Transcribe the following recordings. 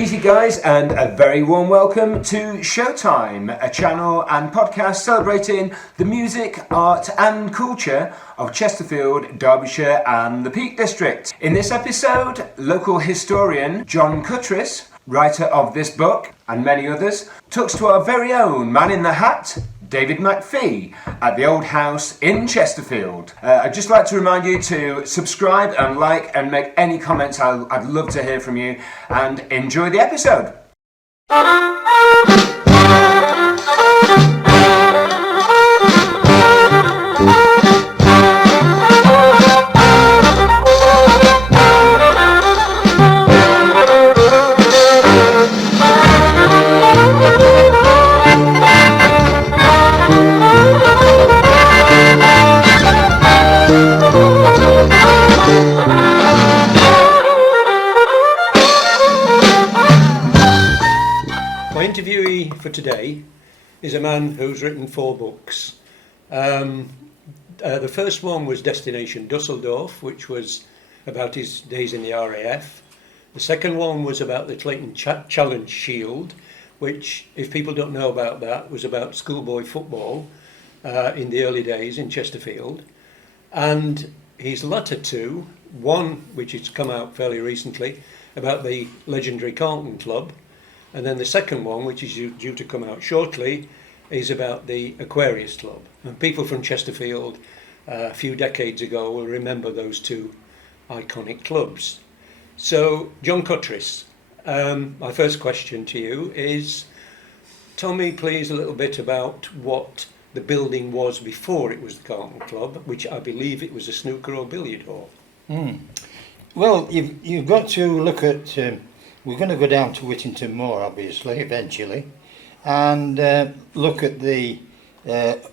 Easy guys, and a very warm welcome to Showtime, a channel and podcast celebrating the music, art and culture of Chesterfield, Derbyshire and the Peak District. In this episode, local historian John Cuttriss, writer of this book and many others, talks to our very own man in the hat, David McPhie, at the Olde House in Chesterfield. I'd just like to remind you to subscribe and like and make any comments. I'd love to hear from you, and enjoy the episode. My interviewee for today is a man who's written 4 books. The first one was Destination Dusseldorf, which was about his days in the RAF. The second one was about the Clayton Challenge Shield, which, if people don't know about that, was about schoolboy football in the early days in Chesterfield. And his latter 2, one which has come out fairly recently, about the legendary Carlton Club, and then the second one, which is due to come out shortly, is about the Aquarius Club. And people from Chesterfield a few decades ago will remember those 2 iconic clubs. So, John Cuttriss, my first question to you is, tell me please a little bit about what the building was before it was the Carlton Club, which I believe it was a snooker or billiard hall. Well, you've got to look at... we're going to go down to Whittington Moor, obviously, eventually, and look at the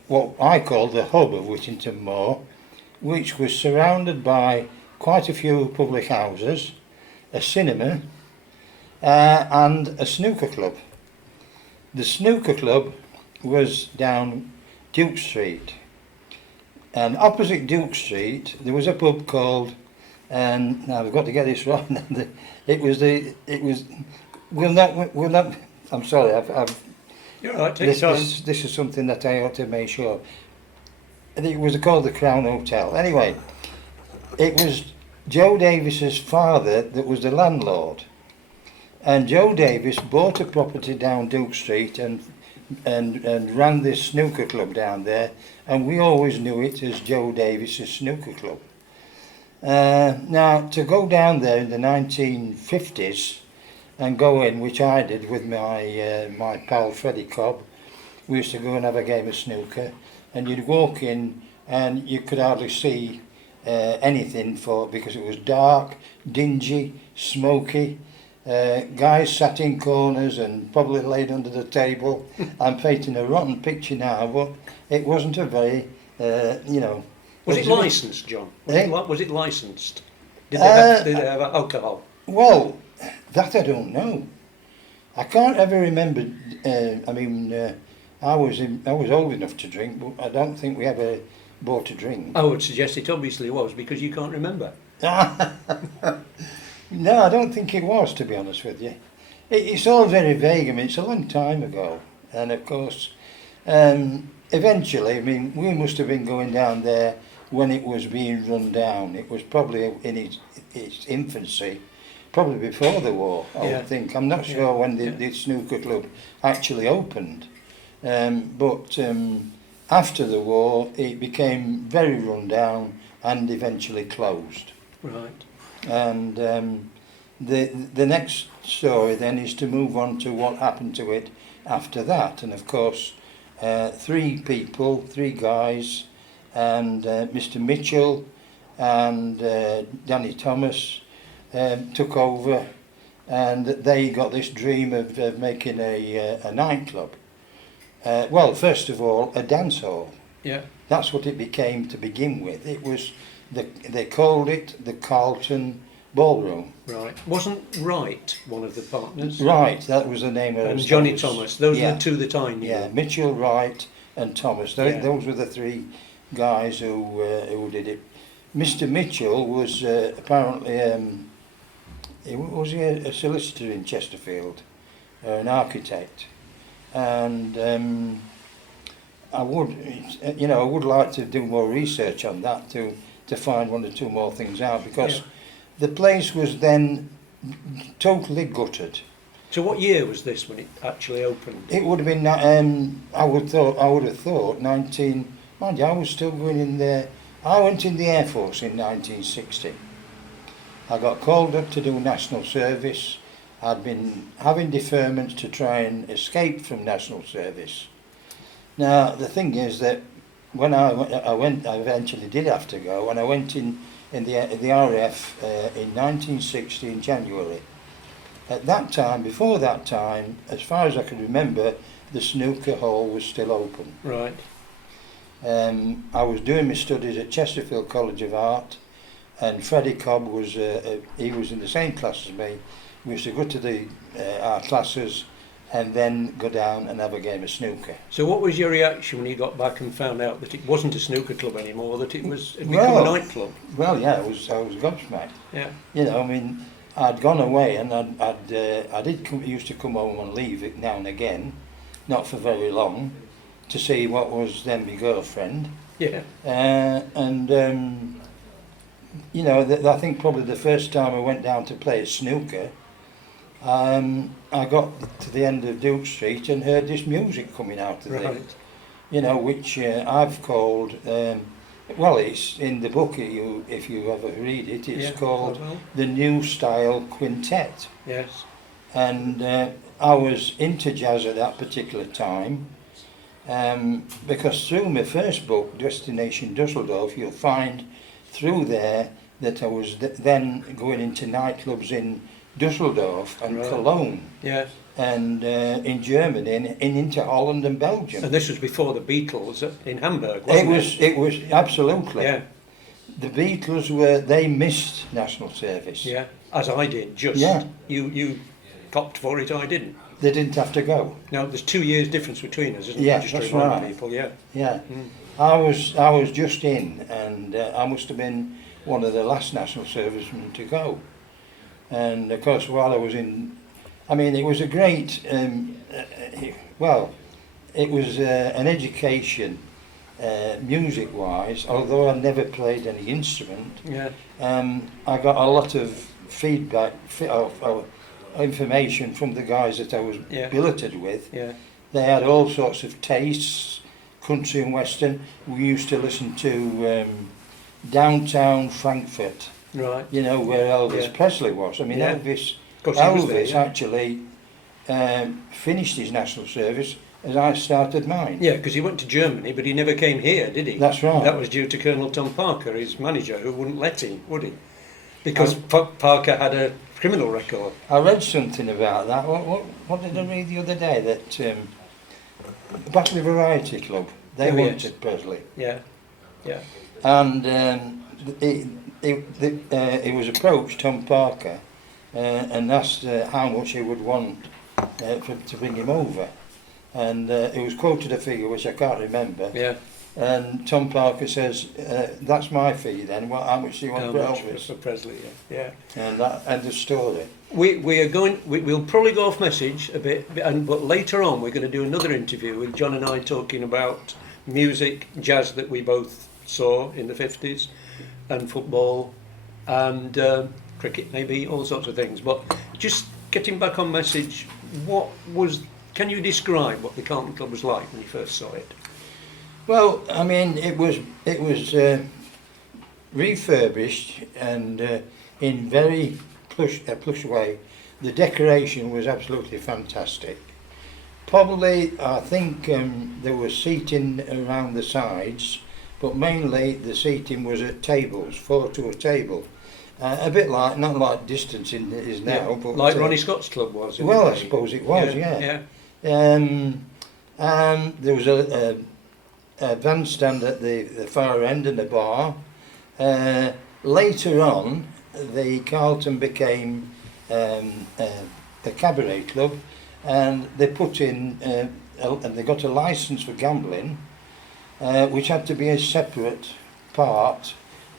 what I call the hub of Whittington Moor, which was surrounded by quite a few public houses, a cinema, and a snooker club. The snooker club was down Duke Street, and opposite Duke Street there was a pub called, and now I've got to get this right. We'll not. I'm sorry. You're all right. Take your time. This is something that I ought to make sure. It was called the Crown Hotel. Anyway, it was Joe Davis's father that was the landlord, and Joe Davis bought a property down Duke Street and ran this snooker club down there, and we always knew it as Joe Davis's snooker club. Now, to go down there in the 1950s and go in, which I did with my pal Freddie Cobb, we used to go and have a game of snooker, and you'd walk in and you could hardly see anything because it was dark, dingy, smoky. Guys sat in corners and probably laid under the table. I'm painting a rotten picture now, but it wasn't a very, Was it licensed, John? Was it licensed? Did they have alcohol? Well, that I don't know. I can't ever remember. I was old enough to drink, but I don't think we ever bought a drink. I would suggest it obviously was, because you can't remember. No, I don't think it was, to be honest with you. It's all very vague. I mean, it's a long time ago, and of course, eventually, we must have been going down there when it was being run down. It was probably in its infancy, probably before the war, I would think. I'm not sure when the snooker club actually opened, but after the war it became very run down and eventually closed. Right. And the next story then is to move on to what happened to it after that, and of course 3 guys, and Mr. Mitchell and Danny Thomas took over, and they got this dream of making a nightclub. Well, first of all, a dance hall. Yeah. That's what it became to begin with. It was they called it the Carlton Ballroom. Right. Wasn't Wright one of the partners? Right, that was the name of it. And Johnny Thomas. Those were the 2 that I knew. Yeah, Mitchell, Wright and Thomas. Those were the 3 guys who did it. Mr. Mitchell was apparently was a solicitor in Chesterfield, an architect, and I would like to do more research on that to find one or two more things out, because the place was then totally gutted. So what year was this when it actually opened? It would have been, I would have thought 19. Mind you, I was still going in there. I went in the Air Force in 1960. I got called up to do national service. I'd been having deferments to try and escape from national service. Now the thing is that when I eventually did have to go, and I went in the RAF in 1960 in January. At that time, before that time, as far as I can remember, the snooker hall was still open. Right. I was doing my studies at Chesterfield College of Art, and Freddie Cobb was he was in the same class as me. We used to go to our classes and then go down and have a game of snooker. So what was your reaction when you got back and found out that it wasn't a snooker club anymore, that it become a nightclub? Well, yeah, I was gobsmacked. Yeah. You know, I mean, I'd gone away, and used to come home and leave it now and again, not for very long, to see what was then my girlfriend. Yeah. You know, I think probably the first time I went down to play snooker, I got to the end of Duke Street and heard this music coming out of there. You know, which I've called, well, it's in the book, if you ever read it, it's called the New Style Quintet. Yes. And I was into jazz at that particular time, because through my first book, Destination Dusseldorf, you'll find through there that I was then going into nightclubs in Dusseldorf and Cologne, and in Germany, and into Holland and Belgium. And this was before the Beatles in Hamburg, wasn't it? It was absolutely. Yeah. The Beatles they missed national service. Yeah, as I did. Just you copped for it, I didn't. They didn't have to go. Now there's 2 years difference between us, isn't Yeah, there? Just that's to remind right. people. Yeah. Yeah. I was just in, and I must have been one of the last national servicemen to go. And of course, while I was in, I mean, it was a great, well, it was an education, music-wise. Although I never played any instrument, I got a lot of feedback, information from the guys that I was billeted with. Yeah. They had all sorts of tastes, country and western. We used to listen to downtown Frankfurt. Right. You know, where Elvis Presley was. I mean, Elvis there, actually finished his national service as I started mine. Yeah, because he went to Germany, but he never came here, did he? That's right. That was due to Colonel Tom Parker, his manager, who wouldn't let him, would he? Because Parker had a criminal record. I read something about that. What did I read the other day? That the Battle Variety Club, they wanted Presley. Yeah, yeah. And he was approached, Tom Parker, and asked how much he would want to bring him over. And it was quoted a figure which I can't remember. Yeah. And Tom Parker says, "That's my fee then. How much do you want for Elvis?" For Presley, yeah. And that end of story. We'll probably go off message a bit, but later on we're going to do another interview with John and I talking about music, jazz that we both saw in the 50s, and football, and cricket, maybe, all sorts of things. But just getting back on message, can you describe what the Carlton Club was like when you first saw it? Well, I mean, it was refurbished and in very plush way. The decoration was absolutely fantastic. Probably, I think there was seating around the sides, but mainly the seating was at tables, 4 to a table. A bit like, not like distancing is now, but like Ronnie Scott's club was. Well, I suppose it was, yeah. There was a bandstand at the far end and a bar. Later on, the Carlton became a cabaret club, and they put in and they got a license for gambling, which had to be a separate part.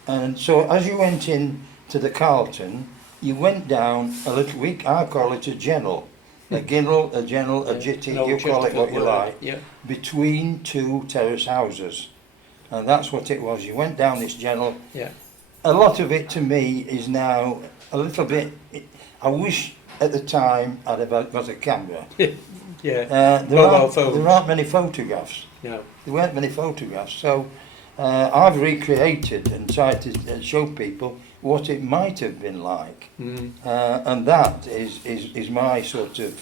And so, as you went in to the Carlton, you went down a little week. I call it a gennel, a ginnel, a gennel, a jitty. An old You call it what Chesterfield you word, like. Yeah. Between two terrace houses, and that's what it was. You went down this gennel. Yeah. A lot of it to me is now a little bit. I wish at the time I'd have got a camera. Yeah. There aren't many photographs. No. There weren't many photographs, so I've recreated and tried to show people what it might have been like, and that is my sort of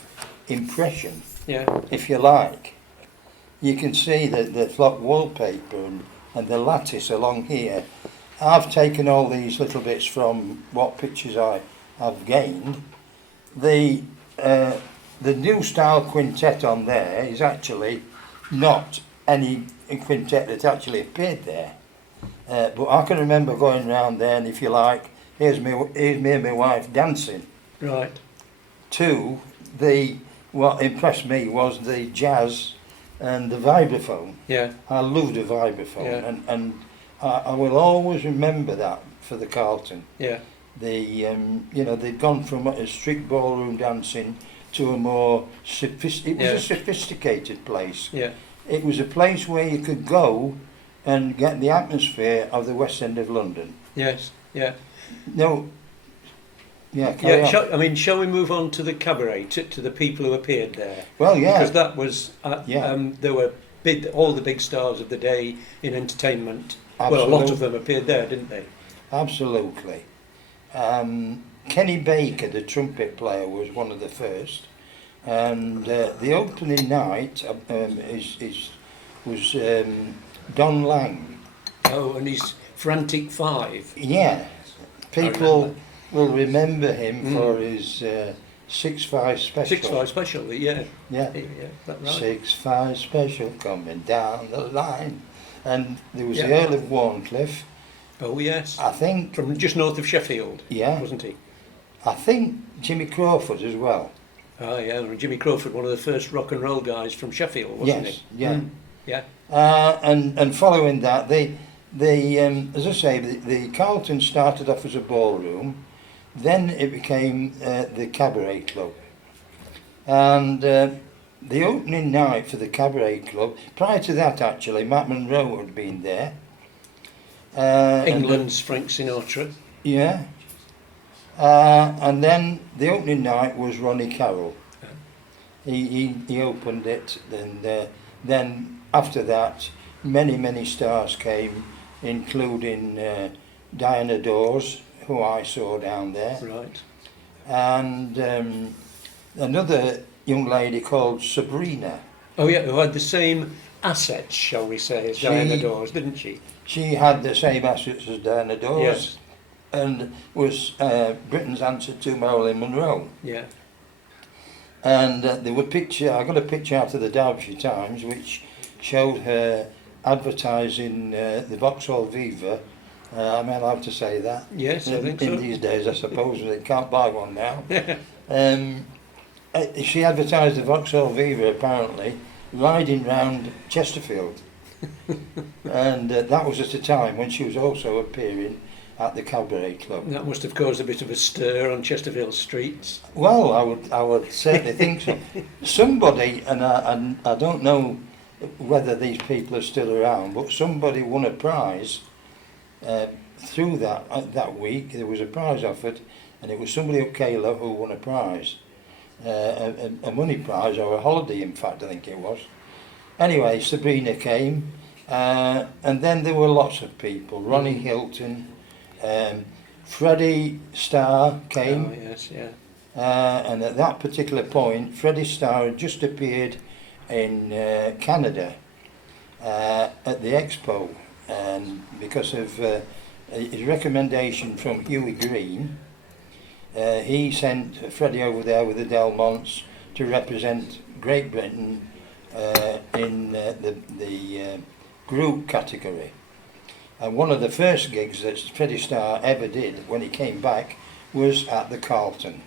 impression, Yeah. if you like. You can see the flock wallpaper and the lattice along here. I've taken all these little bits from what pictures I've gained. The new Style Quintet on there is actually not any quintet that actually appeared there. But I can remember going around there, and if you like, here's me and my wife dancing. Right. To what impressed me was the jazz and the vibraphone. Yeah. I loved the vibraphone, Yeah. and I will always remember that for the Carlton. Yeah. They'd gone from a strict ballroom dancing to a more a sophisticated place. Yeah. It was a place where you could go and get the atmosphere of the West End of London. Yes. Yeah. No. Yeah. Carry on. Shall we move on to the cabaret, to the people who appeared there? Well, yeah. Because that was, there were all the big stars of the day in entertainment. Absolutely. Well, a lot of them appeared there, didn't they? Absolutely. Kenny Baker, the trumpet player, was one of the first, and the opening night was Don Lang. Oh, and his Frantic Five. Yeah, people will remember him for his 6-5 special. 6-5 special, yeah. Yeah. That's right. 6-5 special coming down the line, and there was Yeah. the Earl of Warncliffe. Oh, yes. I think From just north of Sheffield, yeah. wasn't he? I think Jimmy Crawford as well. Oh, yeah. And Jimmy Crawford, one of the first rock and roll guys from Sheffield, wasn't Yes, he? yeah. Yeah. And following that, as I say, the Carlton started off as a ballroom, then it became the Cabaret Club, and the opening night for the Cabaret Club. Prior to that, actually, Matt Monroe had been there. England's Frank Sinatra. Yeah. And then the opening night was Ronnie Carroll. He opened it, and then after that, many stars came, including Diana Dawes, who I saw down there, Right. and another young lady called Sabrina. Oh, yeah, who had the same assets, shall we say, as Diana Dawes, didn't she? She had the same assets as Diana Dawes, Yes. and was Britain's answer to Marilyn Monroe. Yeah. And there were I got a picture out of the Derbyshire Times which showed her advertising the Vauxhall Viva. Am I allowed to say that? Yes, I think in so. these days, I suppose they can't buy one now. She advertised the Vauxhall Viva apparently riding round Chesterfield, and that was at a time when she was also appearing at the Cabaret Club. That must have caused a bit of a stir on Chesterfield streets. Well, I would certainly think so. Somebody, and I don't know whether these people are still around, but somebody won a prize through that week. There was a prize offered, and it was somebody up Kayla who won a prize, a money prize or a holiday, in fact, I think it was. Anyway, Sabrina came, and then there were lots of people. Ronnie Hilton, Freddie Starr came. Oh, yes, yeah. And at that particular point, Freddie Starr had just appeared in Canada at the Expo, and because of his recommendation from Huey Green, he sent Freddie over there with the Delmonts to represent Great Britain in the group category. And one of the first gigs that Freddie Starr ever did when he came back was at the Carlton.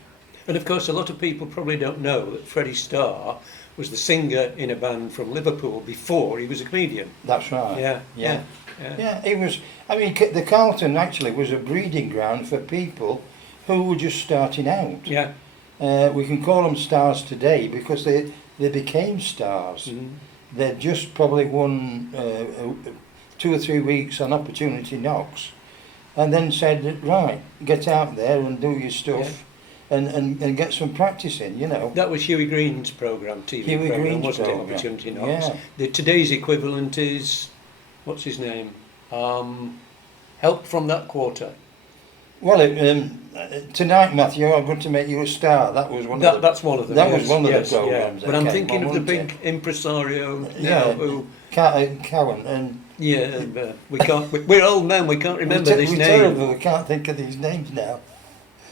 And of course, a lot of people probably don't know that Freddie Starr was the singer in a band from Liverpool before he was a comedian. That's right. Yeah. It was. I mean, the Carlton actually was a breeding ground for people who were just starting out. Yeah. We can call them stars today because they became stars. Mm. They've just probably won 2 or 3 weeks on opportunity knocks, and then said, right, get out there and do your stuff, and get some practice in, you know. That was Huey Green's programme, TV Huey programme, Green's wasn't programme. it? Opportunity Knocks. Yeah. The today's equivalent is, what's his name? Help from that quarter. Well, tonight, Matthew, I'm going to make you a star. That was one. That's one of them. That yes, was one of yes, the programmes. Yeah. But I'm thinking of the big impresario. Yeah, Who, Cowan and. yeah, we can't. We're old men. We can't remember this we're name. terrible. We can't think of these names now.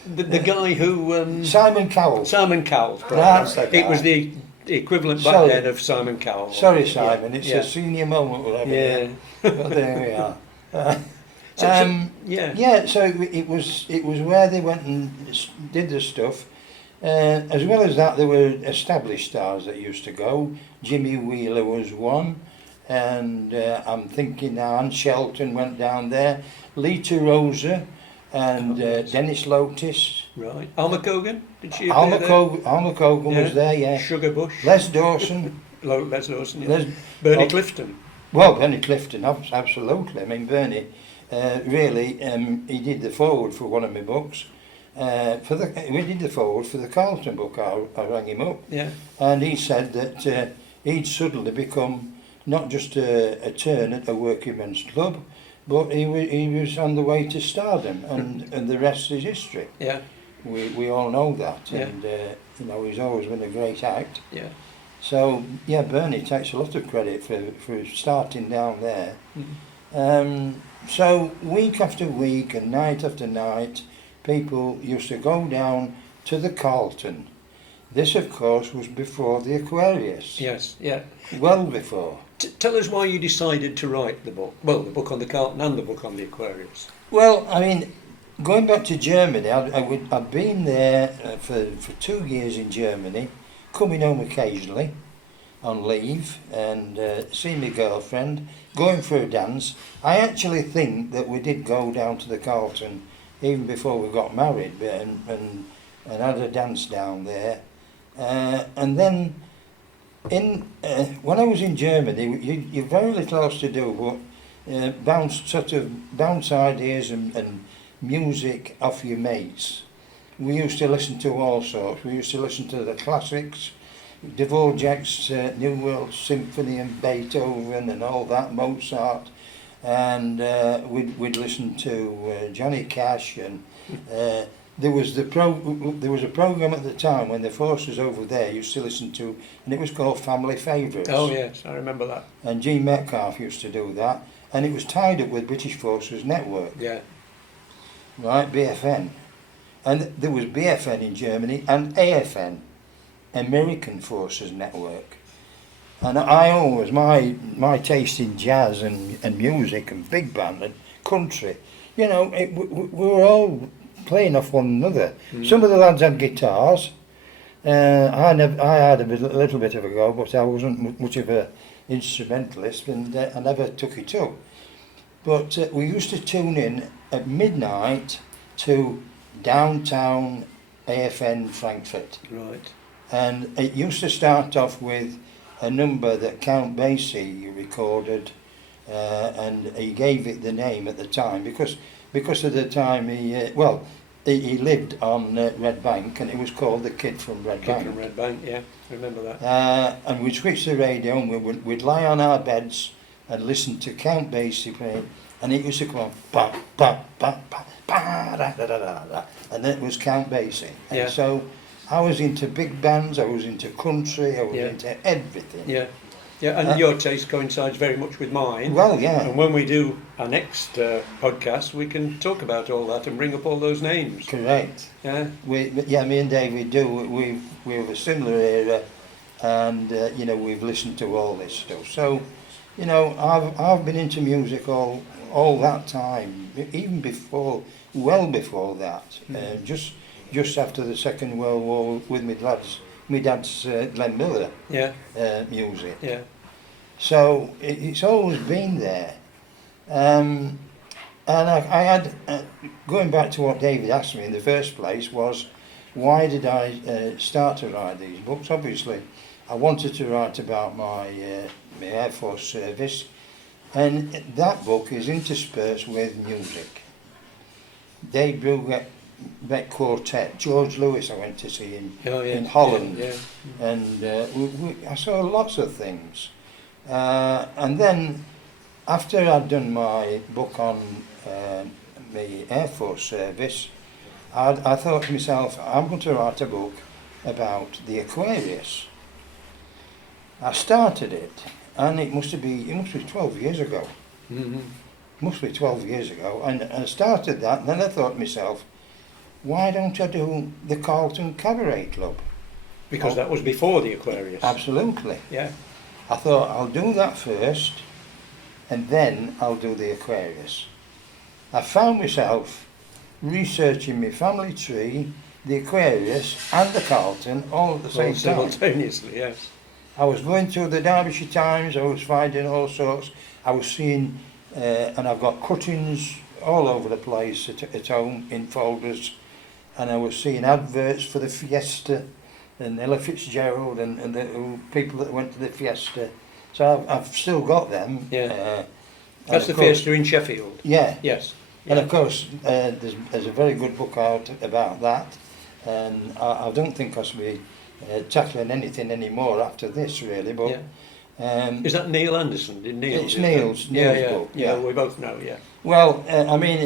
The guy who. Simon Cowell. Simon Cowell's That's program. the It was guy. the equivalent back Sorry. then of Simon Cowell. Sorry, Simon. Yeah, It's yeah. a senior moment, whatever. Yeah. But there we are. Yeah. Yeah, so it was where they went and did the stuff. As well as that, there were established stars that used to go. Jimmy Wheeler was one, and I'm thinking now, Anne Shelton went down there. Lita Rosa and Dennis Lotis. Right. Alma Cogan? Did she appear Alma there? Cogan was there, yeah. Sugar Bush. Les Dawson. Les Lawson. Yeah. Les- Bernie oh, Clifton. Well, Bernie Clifton, absolutely. I mean, Bernie, really, he did the forward for one of my books. We did the forward for the Carlton book. I rang him up, Yeah. and he said that he'd suddenly become not just a turn at a working men's club, but he was on the way to stardom, and the rest is history. Yeah. We all know that, Yeah. and you know, he's always been a great act. Yeah. So yeah, Bernie takes a lot of credit for starting down there. Mhm. So week after week and night after night, people used to go down to the Carlton. This, of course, was before the Aquarius. Yes. Yeah. Well before. Tell us why you decided to write the book. Well, the book on the Carlton and the book on the Aquarius. Well, I mean, going back to Germany, I'd been there for 2 years in Germany, coming home occasionally on leave and seeing my girlfriend, going for a dance. I actually think that we did go down to the Carlton even before we got married and had a dance down there. And then when I was in Germany, you've very little else to do but bounce ideas and music off your mates. We used to listen to all sorts. We used to listen to the classics, Dvorak's New World Symphony and Beethoven and all that, Mozart, and we'd listen to Johnny Cash, and there was a program at the time when the forces over there used to listen to, and it was called Family Favourites. Oh yes, I remember that. And Gene Metcalfe used to do that, and it was tied up with British Forces Network, Yeah. right, BFN. And there was BFN in Germany and AFN, American Forces Network. And I always, my taste in jazz and music and big band and country, you know, we were all playing off one another. Some of the lads had guitars. I had a little bit of a go, but I wasn't much of a instrumentalist, and I never took it up. But we used to tune in at midnight to downtown AFN Frankfurt. Right. And it used to start off with a number that Count Basie recorded, and he gave it the name at the time because of the time he lived on Red Bank, and it was called The Kid from Red Kid Bank. from Red Bank, yeah, I remember that. And we'd switch the radio, and we'd lie on our beds and listen to Count Basie playing, and it used to come on, ba, ba, ba, ba, ba, da, da, da, da, da, and it was Count Basie. And Yeah. so I was into big bands, I was into country, I was Yeah. into everything. Yeah, yeah, and your taste coincides very much with mine. Well, yeah. And when we do our next podcast, we can talk about all that and bring up all those names. Correct. Yeah, Me and David do. We're of a similar era, and you know, we've listened to all this stuff. So, you know, I've been into music all that time, even before, well before that. Just after the Second World War, with my dad's Glenn Miller yeah, music. yeah. So it's always been there. And I had, going back to what David asked me in the first place, was why did I start to write these books? Obviously, I wanted to write about my Air Force service, and that book is interspersed with music. Dave Brubeck Quartet, George Lewis I went to see in Holland, and I saw lots of things. And then, after I'd done my book on the Air Force service, I thought to myself, I'm going to write a book about the Aquarius. I started it, and it must be 12 years ago. Mm-hmm. Must be 12 years ago, and I started that, and then I thought to myself, why don't I do the Carlton Cabaret Club? Because that was before the Aquarius. Absolutely. Yeah. I thought I'll do that first, and then I'll do the Aquarius. I found myself researching my family tree, the Aquarius and the Carlton all at the same time. Simultaneously, yes. I was going through the Derbyshire Times, I was finding all sorts, I was seeing, and I've got cuttings all over the place at home in folders, and I was seeing adverts for the Fiesta, and Ella Fitzgerald and the people that went to the Fiesta. So I've still got them. Yeah. That's the course, Fiesta in Sheffield. Yeah. Yes. And of course, there's a very good book out about that, and I don't think I should be tackling anything anymore after this, really. But is that Neil Anderson? Did Neil? It's Neil's book. Yeah, we both know. Yeah. Well, I mean,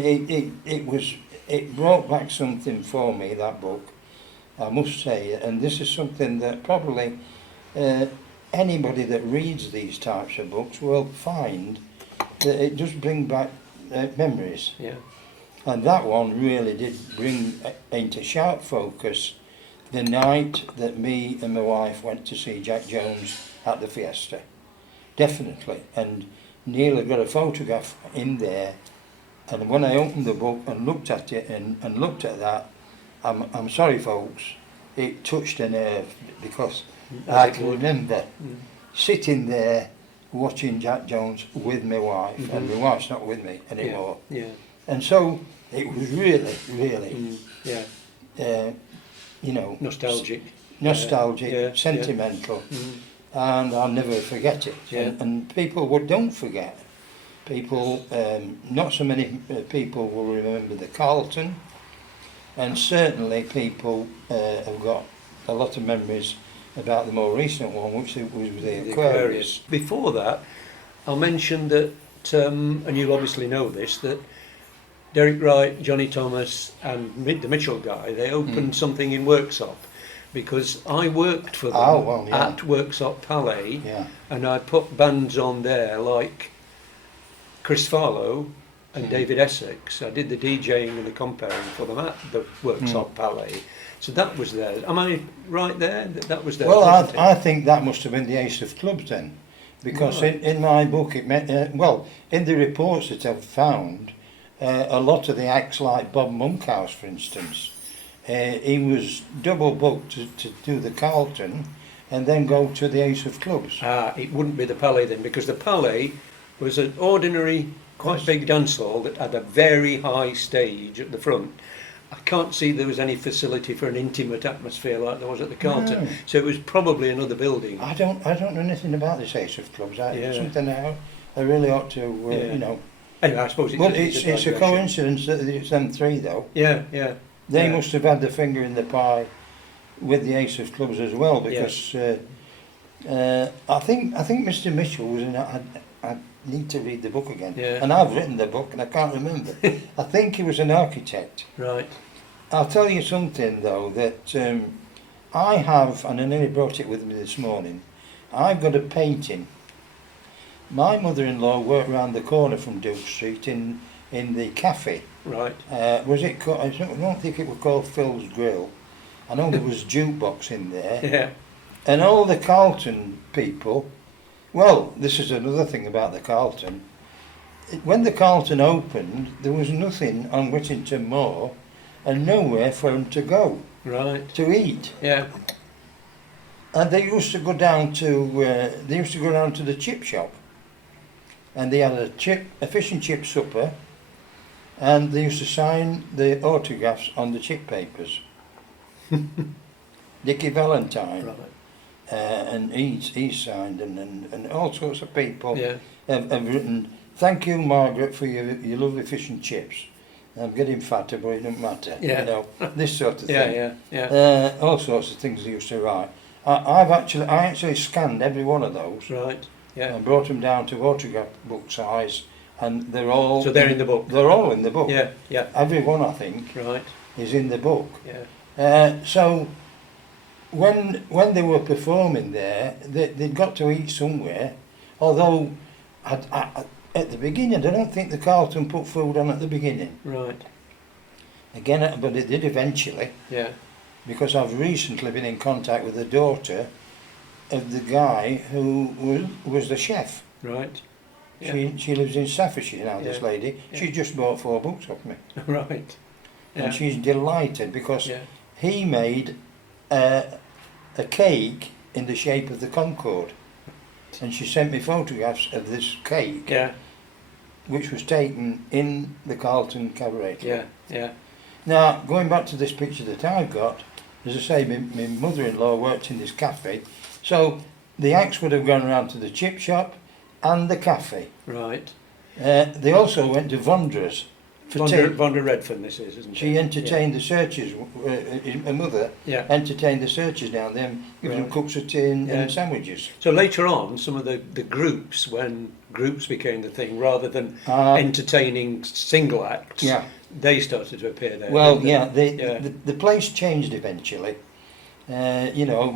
it brought back something for me, that book, I must say, and this is something that probably anybody that reads these types of books will find that it does bring back memories. Yeah. And that one really did bring into sharp focus the night that me and my wife went to see Jack Jones at the Fiesta. Definitely. And Neil had got a photograph in there, and when I opened the book and looked at it and looked at that, I'm sorry folks, it touched a nerve, because I can remember sitting there watching Jack Jones with my wife, and my wife's not with me anymore. Yeah. And so it was really, you know, nostalgic, sentimental, and I'll never forget it. Yeah. And people don't forget. People, not so many people will remember the Carlton, and certainly people have got a lot of memories about the more recent one, which was the Aquarius. Before that, I'll mention that, and you'll obviously know this, that Derek Wright, Johnny Thomas and the Mitchell guy, they opened something in Worksop, because I worked for them at Worksop Palais, and I put bands on there like Chris Farlow and David Essex. I did the DJing and the comparing for them at the Worksop Palais. So that was there. Am I right there? That was there. Well, I think that must have been the Ace of Clubs then, because in my book it meant, in the reports that I've found, a lot of the acts like Bob Monkhouse, for instance, he was double booked to do the Carlton and then go to the Ace of Clubs. It wouldn't be the Palais then, because the Palais was an ordinary, quite big dance hall that had a very high stage at the front. I can't see there was any facility for an intimate atmosphere like there was at the Carlton. No. So it was probably another building. I don't know anything about this Ace of Clubs. It's something I really ought to, you know. Anyway, I suppose it's a coincidence that it's them three, though. Yeah. They must have had their finger in the pie with the Ace of Clubs as well, because I think Mr. Mitchell was in. I need to read the book again, and I've written the book and I can't remember. I think he was an architect. Right. I'll tell you something though, that I have, and I nearly brought it with me this morning. I've got a painting. My mother-in-law worked round the corner from Duke Street in the cafe. Right. Was it called? I don't think it was called Phil's Grill. I know there was jukebox in there. Yeah. And all the Carlton people. Well, this is another thing about the Carlton. When the Carlton opened, there was nothing on Whittington Moor, and nowhere for them to go. Right. To eat. Yeah. And they used to go down to the chip shop, and they had a fish and chip supper, and they used to sign the autographs on the chip papers. Dickie Valentine, Right. and he's signed, and all sorts of people Yeah. have written, "Thank you, Margaret, for your lovely fish and chips. I'm getting fatter, but it doesn't matter." Yeah. You know, this sort of Yeah, thing. yeah. All sorts of things they used to write. I actually scanned every one of those Right. Yeah. and brought them down to autograph book size, and they're all. So they're in the book. They're all in the book. Yeah. Yeah. Every one, I think, Right. is in the book. Yeah. So when they were performing there, they'd got to eat somewhere. Although at the beginning, I don't think the Carlton put food on at the beginning. Right. Again, but it did eventually, Yeah. because I've recently been in contact with the daughter of the guy who was the chef. Right. Yeah. She lives in Staffordshire now, this Yeah. lady. Yeah. She just bought 4 books off me. Right. Yeah. And she's delighted because Yeah. he made a cake in the shape of the Concorde. And she sent me photographs of this cake, Yeah. which was taken in the Carlton Cabaret. Yeah. Yeah. Now, going back to this picture that I've got, as I say, my mother-in-law worked in this cafe, so the acts would have gone around to the chip shop and the cafe. Right. They also went to Vondra's for tea. Vonda Redfern, this is, isn't it? She entertained the searchers, my mother Yeah. entertained the searchers down there, giving them Right. cups of tea and Yeah. sandwiches. So later on, some of the groups, when groups became the thing, rather than Uh, entertaining single acts, yeah. they started to appear there. Well, didn't they? yeah, the place changed eventually. You know,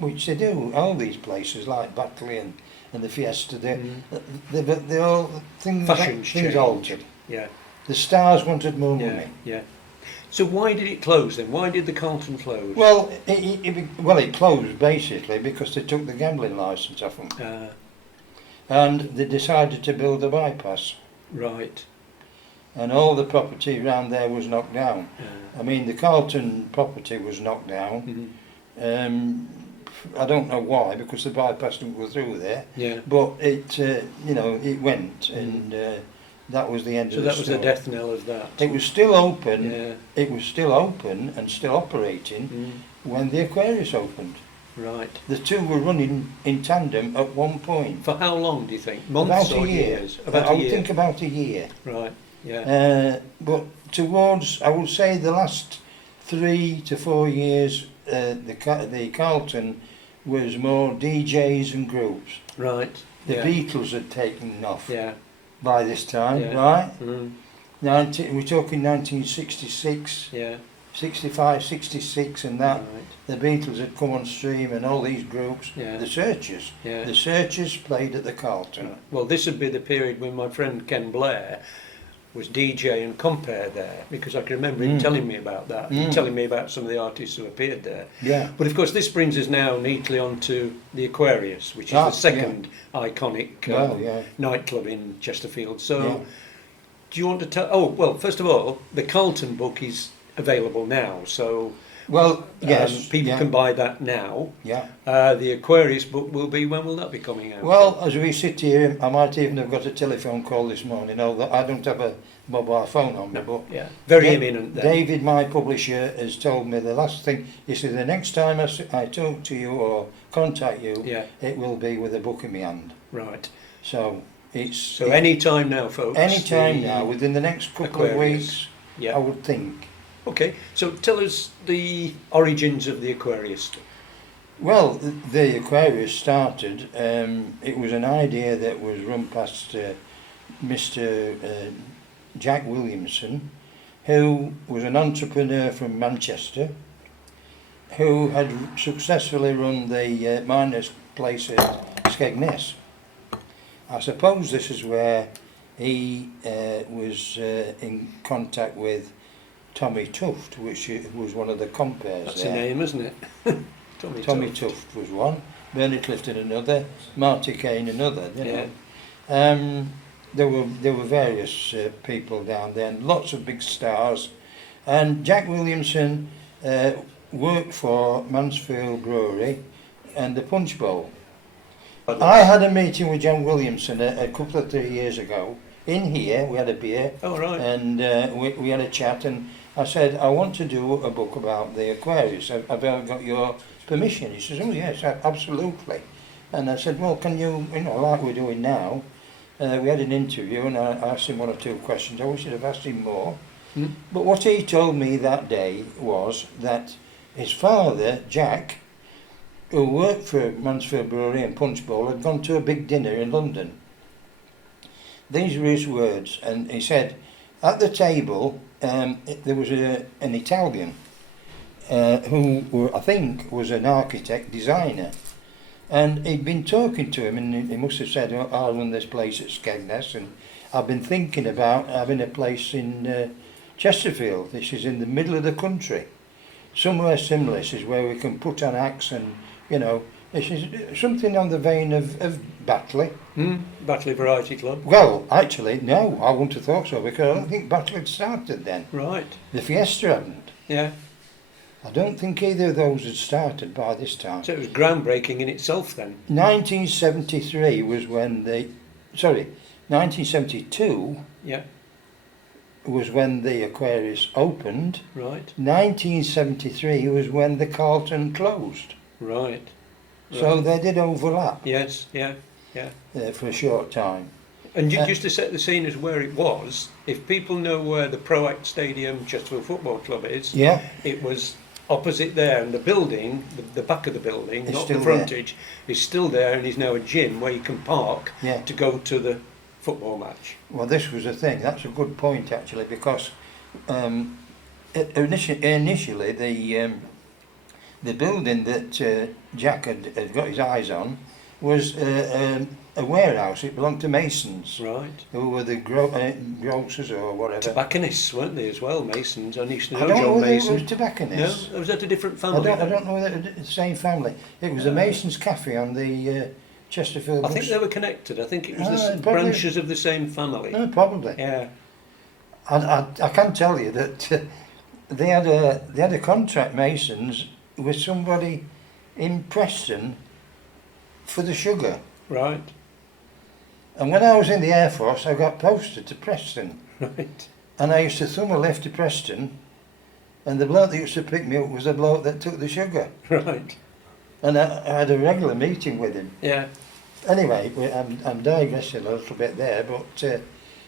which they do, all these places like Batley and the Fiesta, they all things Fashions things change. altered. Yeah. The stars wanted more Yeah. money. Yeah. So why did it close then? Why did the Carlton close? Well, it closed basically because they took the gambling licence off them, and they decided to build a bypass, Right. and all the property around there was knocked down. I mean, the Carlton property was knocked down. Mhm. I don't know why, because the bypass didn't go through there. Yeah. But it went, and that was the end So of the that was the story. death knell of that. It was still open. Yeah. It was still open and still operating when the Aquarius opened. Right. The two were running in tandem at one point. For how long do you think? Months About or a year. years? About I a would year. think about a year. Right. Yeah. But towards, I would say, the last 3 to 4 years, the Carlton was more DJs and groups. Right. The Yeah. Beatles had taken off Yeah. by this time, Yeah. right? Mm. We're talking 1966, Yeah. 65, 66, and that. Right. The Beatles had come on stream, and all these groups. Yeah. The Searchers. Yeah. The Searchers played at the Carlton. Well, this would be the period when my friend Ken Blair was DJ and compare there, because I can remember him telling me about that, telling me about some of the artists who appeared there. Yeah. But of course, this brings us now neatly on to the Aquarius, which is the second iconic nightclub in Chesterfield. So, Yeah. do you want to tell? Oh, well, first of all, the Carlton book is available now, so Well, yes. people yeah. can buy that now. Yeah. The Aquarius book will be, when will that be coming out? Well, as we sit here, I might even have got a telephone call this morning. Although I don't have a mobile phone on me, but yeah, very imminent then. David, my publisher, has told me the last thing. He said the next time I talk to you or contact you, Yeah. it will be with a book in my hand. Right. So it's So any time now, folks. any time the now, within the next couple of Aquarius. weeks, Yeah. I would think. Okay, so tell us the origins of the Aquarius. Well, the Aquarius started, it was an idea that was run past Mr. Jack Williamson, who was an entrepreneur from Manchester, who had successfully run the miners' place at Skegness. I suppose this is where he was in contact with Tommy Tuft, which was one of the compares That's there. a name, isn't it? Tommy Tuft was one, Bernie Clifton another, Marty Kane another. You know. There were various people down there, and lots of big stars. And Jack Williamson worked for Mansfield Brewery and the Punch Bowl. I had a meeting with John Williamson a couple of 3 years ago in here. We had a beer. Oh, right. And we had a chat, and I said, I want to do a book about the Aquarius. Have I got your permission? He says, oh yes, absolutely. And I said, well, can you like we're doing now, we had an interview and I asked him one or two questions. I wish I'd have asked him more. But what he told me that day was that his father, Jack, who worked for Mansfield Brewery and Punch Bowl, had gone to a big dinner in London. These were his words, and he said, at the table, there was an Italian who I think was an architect, designer, and he'd been talking to him, and he must have said, oh, I'll run this place at Skegness, and I've been thinking about having a place in Chesterfield. This is in the middle of the country. Somewhere similar, this is where we can put on acts and, this is something on the vein of Batley. Batley Variety Club. Well, actually, no, I wouldn't have thought so, because I don't think Batley had started then. Right. The Fiesta hadn't. Yeah. I don't think either of those had started by this time. So it was groundbreaking in itself then. 1973 was when 1972 Yeah. was when the Aquarius opened. Right. 1973 was when the Carlton closed. Right. So they did overlap Yes. Yeah. for a short time. And just to set the scene as where it was, if people know where the Proact Stadium Chesterfield Football Club is, Yeah, it was opposite there, and the building, the back of the building, It's not still the frontage, is still there, and is now a gym where you can park yeah. to go to the football match. Well, this was a thing. That's a good point, actually, because initially the building that Jack had got his eyes on was a warehouse. It belonged to Masons, Right. who were the grocers or whatever. Tobacconists, weren't they, as well? Masons. I used to I know don't know John whether it Mason. was tobacconists. No, was that a different I family? don't know whether it was the same family. It was the Masons Cafe on the Chesterfield. I think they were connected. I think it was the probably. branches of the same family. No, probably. Yeah. I can tell you that they had a contract, Masons, with somebody in Preston for the sugar. Right. And when I was in the Air Force, I got posted to Preston. Right. And I used to thumb a lift to Preston, and the bloke that used to pick me up was the bloke that took the sugar. Right. And I had a regular meeting with him. Yeah. Anyway, I'm digressing a little bit there, but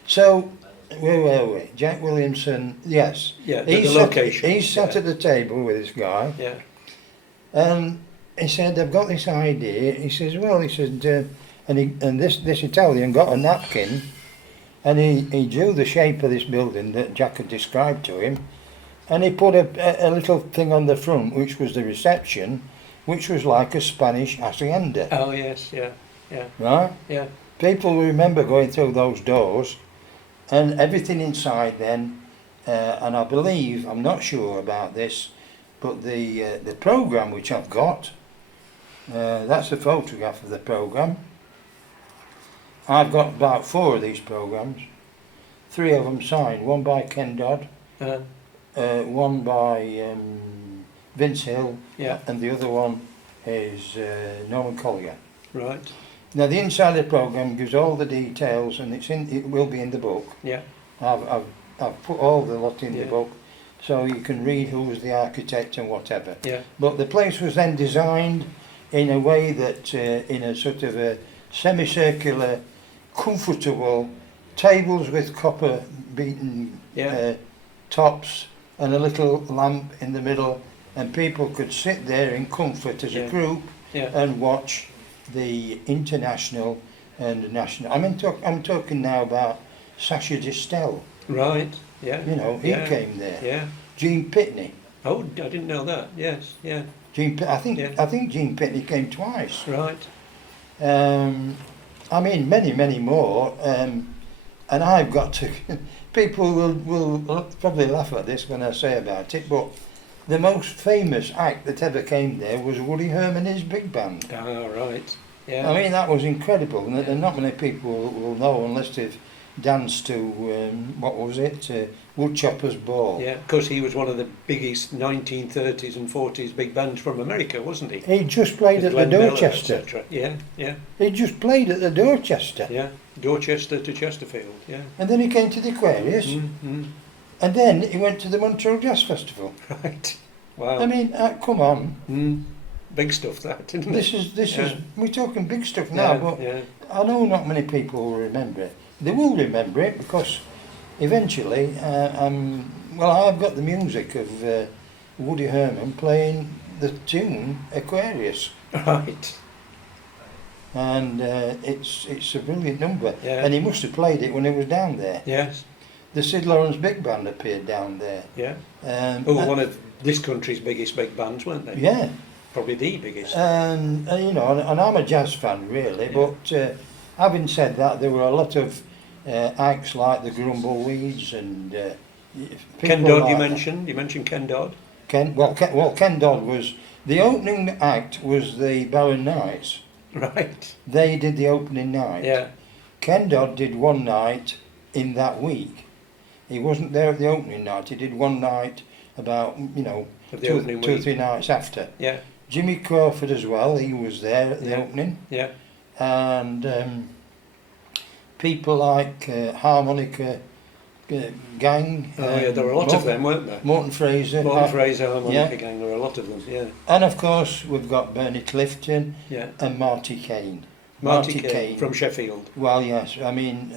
so where were we? Jack Williamson, yes. Yeah, the location. He sat at the table with this guy, Yeah. and he said, I've got this idea. He says, well, he said, and this Italian got a napkin, and he drew the shape of this building that Jack had described to him, and he put a little thing on the front, which was the reception, which was like a Spanish hacienda. Oh, yes, yeah. Yeah. Right? Yeah. People remember going through those doors, and everything inside then, and I believe, I'm not sure about this, but the programme which I've got, that's a photograph of the programme. I've got about 4 of these programmes, 3 of them signed, one by Ken Dodd, one by Vince Hill, Yeah. and the other one is Norman Collier. Right. Now the inside of the programme gives all the details, and it will be in the book. Yeah. I've put all the lot in Yeah. the book, so you can read who was the architect and whatever. Yeah. But the place was then designed in a way that, in a sort of a semicircular, comfortable, tables with copper beaten Yeah. tops, and a little lamp in the middle, and people could sit there in comfort as Yeah. a group Yeah. and watch the international and national. I'm talking now about Sacha Distel. Right. Yeah. You know, he Yeah. came there. Yeah. Gene Pitney. Oh, I didn't know that. Yes. Yeah. I Yeah. think Gene Pitney came twice. Right. I mean, many more. And I've got to. People will probably laugh at this when I say about it, but the most famous act that ever came there was Woody Herman and his big band. Ah, right. Yeah. I mean, that was incredible, and not many people will know unless they've dance to, what was it, Woodchopper's Ball. Yeah, because he was one of the biggest 1930s and 40s big bands from America, wasn't he? He just played at the Glenn Miller, Dorchester. etc. Yeah, yeah, He just played at the Dorchester. yeah. Dorchester to Chesterfield, yeah. And then he came to the Aquarius, Mm-hmm. and then he went to the Montreal Jazz Festival. Right. Wow. I mean, come on. Big stuff, that, isn't This it? is we're talking big stuff now, Yeah, but yeah. I know not many people will remember it. They will remember it because eventually, I've got the music of Woody Herman playing the tune Aquarius, Right. and it's a brilliant number. Yeah. And he must have played it when he was down there. Yes. The Sid Lawrence Big Band appeared down there. Yeah. Um, One of this country's biggest big bands, weren't they? yeah. Probably the biggest. And and I'm a jazz fan really, Yeah. but having said that, there were a lot of acts like the Grumbleweeds and Ken people Dodd, like you that. mentioned. You mentioned Ken Dodd. Ken Dodd was the opening act. Was the Barron Knights. Right. They did the opening night. Yeah. Ken Dodd did one night in that week. He wasn't there at the opening night. He did one night about Of the two opening or week. three nights after. Yeah. Jimmy Crawford as well. He was there at the Yeah. opening. Yeah. And people like Harmonica Gang. Oh yeah, there were a lot of them, weren't there? Morton Fraser. Morton Fraser, Harmonica yeah. Gang, there were a lot of them, yeah. And of course we've got Bernie Clifton Yeah. and Marty Kane. Marty Kane from Sheffield. Well, yes. I mean,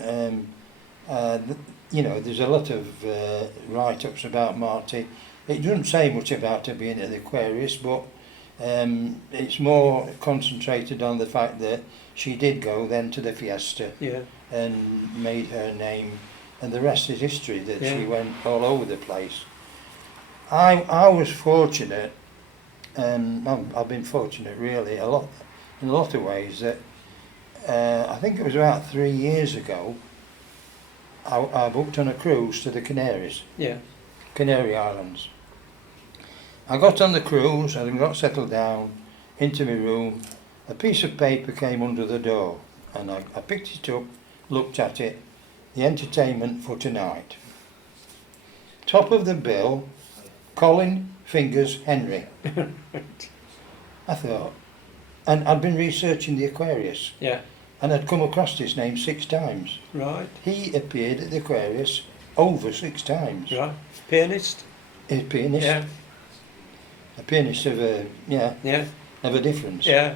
there's a lot of write-ups about Marty. It doesn't say much about her being at the Aquarius, but it's more concentrated on the fact that she did go then to the Fiesta Yeah. and made her name, and the rest is history, that Yeah. she went all over the place. I was fortunate, and I've been fortunate really in a lot of ways, that I think it was about 3 years ago, I booked on a cruise to the Yeah. Canary Islands. I got on the cruise and got settled down into my room. A piece of paper came under the door and I picked it up, looked at it, the entertainment for tonight. Top of the bill, Colin Fingers Henry. I thought, and I'd been researching the Aquarius Yeah. and I'd come across his name 6 times. Right. He appeared at the Aquarius over 6 times. Right. Pianist? He's a pianist. Yeah. A pianist of a Yeah. of a difference. Yeah.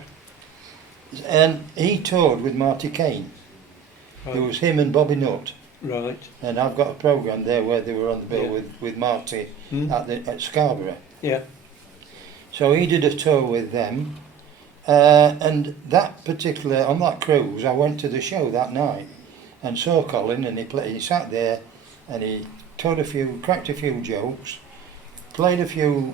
And he toured with Marty Kane. It Right. was him and Bobby Nutt. Right. And I've got a programme there where they were on the bill Yeah. with Marty Hmm. at Scarborough. Yeah. So he did a tour with them. And on that cruise, I went to the show that night and saw Colin, and he sat there and he cracked a few jokes, played a few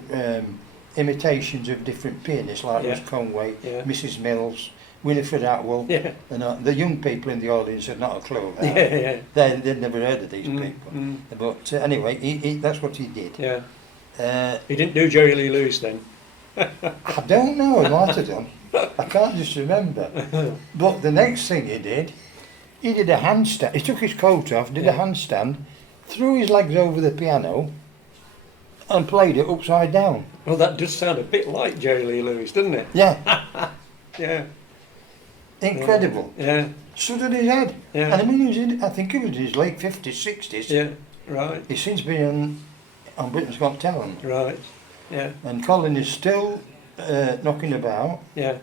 imitations of different pianists like Yeah. Russ Conway, Yeah. Mrs. Mills, Winifred Atwell, Yeah. and the young people in the audience had not a clue. Yeah. They'd never heard of these Mm, people. mm. But anyway, he that's what he did. Yeah. Uh, He didn't do Jerry Lee Lewis then. I don't know, he might have done. I can't just remember. But the next thing he did a handstand. He took his coat off, did a Yeah. handstand, threw his legs over the piano and played it upside down. Well, that does sound a bit like Jerry Lee Lewis, doesn't it? Yeah, Yeah. incredible. Yeah. Stood on his head. Yeah. And I mean, I think he was in his late 50s, 60s. Yeah. Right. He's since been on Britain's Got Talent. Right. Yeah. And Colin is still knocking about. Yeah.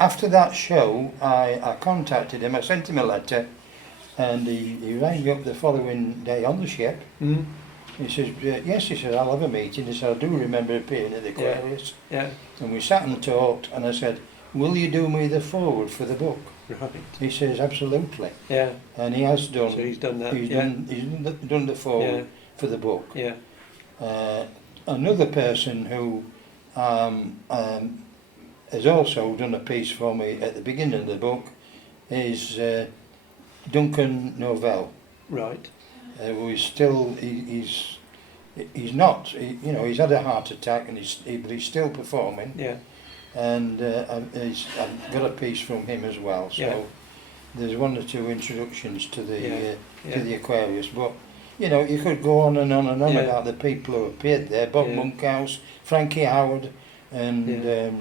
After that show, I contacted him. I sent him a letter, and he rang me up the following day on the ship. Mm. He says, yes, he said, I'll have a meeting. He said, I do remember appearing at the Aquarius. Yeah. And we sat and talked, and I said, will you do me the forward for the book? Right. He says, absolutely. Yeah. And he has done. So he's done that. He's Yeah. done the forward Yeah. for the book. Yeah. Another person who has also done a piece for me at the beginning of the book is Duncan Novell. Right. Who is still he's not he's had a heart attack and but he's still performing, Yeah. and I've got a piece from him as well. So Yeah. there's one or two introductions to the Yeah. to the Aquarius, but you know, you could go on and on and on Yeah. about the people who appeared there. Bob Yeah. Monkhouse, Frankie Howard, and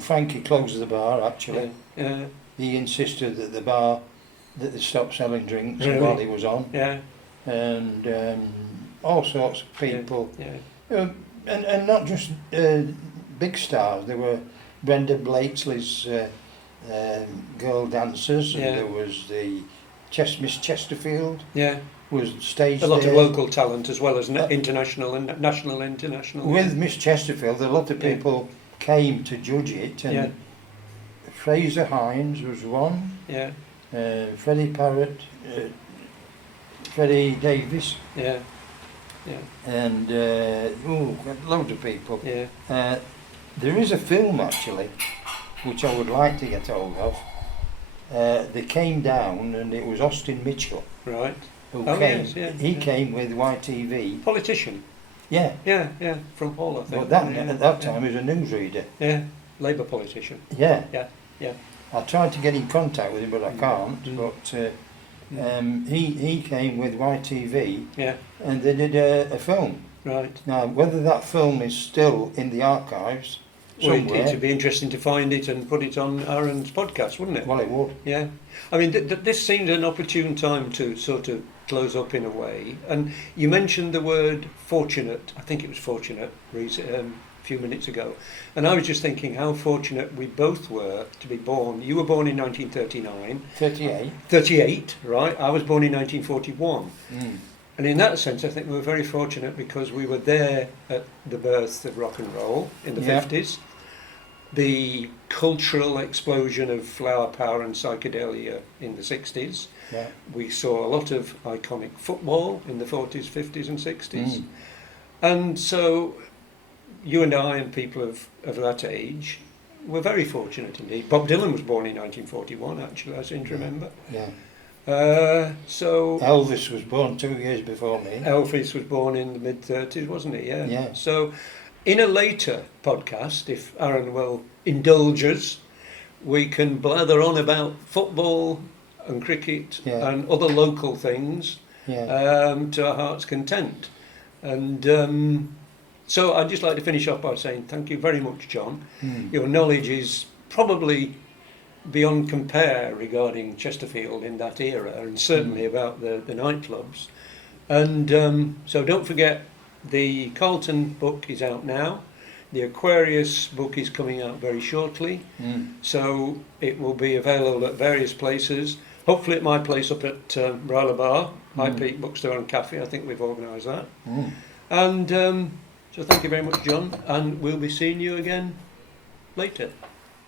Frankie closed the bar actually. Yeah. He insisted that the bar that they stopped selling drinks Really? while he was on, Yeah. and all sorts of people, Yeah. and not just big stars. There were Brenda Blakesley's girl dancers, Yeah. and there was the Miss Chesterfield Yeah. was staged A lot there. of local talent as well as international and national and international. With Miss Chesterfield, a lot of Yeah. people came to judge it, and Yeah. Fraser Hines was one, Yeah. Freddie Parrott, Freddie Davis, Yeah. and loads of people. Yeah. There is a film actually, which I would like to get hold of. They came down, and it was Austin Mitchell Right. who Oh, came. yes, yeah, He yeah. came with YTV. Politician. Yeah, Yeah. Yeah. From Hull, I think. but that Yeah. at that time he was a newsreader. Yeah. Labour politician. Yeah. Yeah, yeah. I tried to get in contact with him, but I can't. Mm. But he came with YTV, Yeah. and they did a film. Right. Now, whether that film is still in the archives Well, somewhere, it'd be interesting to find it and put it on Aaron's podcast, wouldn't it? well, it would. Yeah. I mean, this seemed an opportune time to sort of close up in a way. And you mentioned the word fortunate. I think it was fortunate a few minutes ago. And I was just thinking how fortunate we both were to be born. You were born in 1939. 38. 38, right? I was born in 1941. Mm. And in that sense, I think we were very fortunate because we were there at the birth of rock and roll in the Yeah. 50s. The cultural explosion of flower power and psychedelia in the 60s. Yeah. We saw a lot of iconic football in the 40s, 50s and 60s. Mm. And so you and I and people of that age were very fortunate indeed. Bob Dylan was born in 1941, actually, I seem to remember. Yeah. So Elvis was born 2 years before me. Elvis was born in the mid-30s, wasn't he? Yeah. Yeah. So in a later podcast, if Aaron will indulge us, we can blather on about football and cricket Yeah. and other local things Yeah. to our heart's content. And so I'd just like to finish off by saying thank you very much, John. Mm. Your knowledge is probably beyond compare regarding Chesterfield in that era, and certainly about the nightclubs. And so don't forget, the Carlton book is out now. The Aquarius book is coming out very shortly. Mm. So it will be available at various places. Hopefully at my place up at Ryla Bar, High Peak Bookstore and Cafe. I think we've organised that. Mm. And so thank you very much, John. And we'll be seeing you again later.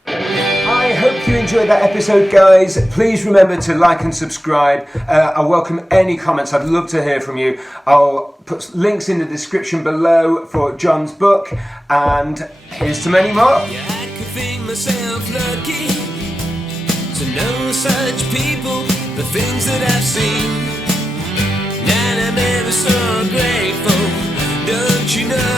I hope you enjoyed that episode, guys. Please remember to like and subscribe. I welcome any comments. I'd love to hear from you. I'll put links in the description below for John's book, and here's to many more. Yeah, I could think myself lucky to know such people, the things that I've seen. And I'm ever so grateful, don't you know?